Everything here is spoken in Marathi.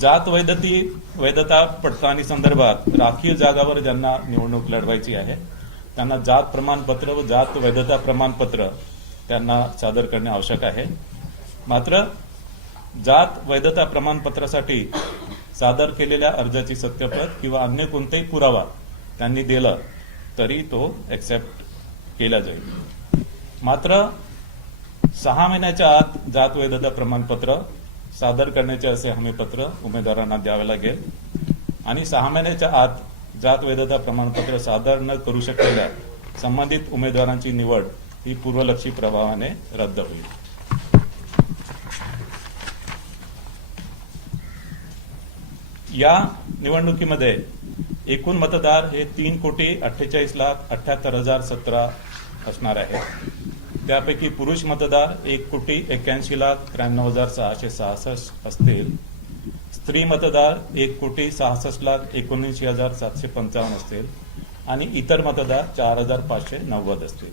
जात वैधता पडताळणी संदर्भात राखीव जागावर ज्यांना निवडणूक लढवायची आहे त्यांना जात प्रमाणपत्र व जात वैधता प्रमाणपत्र त्यांना सादर करणे आवश्यक आहे। मात्र जात वैधता प्रमाणपत्रासाठी सादर केलेल्या अर्जाची सत्यप्रत किंवा अन्य कोणताही पुरावा त्यांनी दिला तरी तो एक्सेप्ट केला जाईल। मात्र 6 महिन्याच्या आत जात वैधता प्रमाणपत्र सादर करण्याचे असे हमीपत्र उमेदवारांना द्यावे लागेल आणि 6 महिन्याच्या आत जात वैधता प्रमाणपत्र सादर न करू शकलेल्या संबंधित उमेदवारांची निवड ही पूर्वलक्षी प्रभावाने रद्द होईल। या निवडणुकीमध्ये एकूण मतदार हे 3,48,78,017 असणार आहे। त्यापैकी पुरुष मतदार 1,81,93,666 असतील, स्त्री मतदार 1,66,19,755 असतील आणि इतर मतदार 4,590 असतील।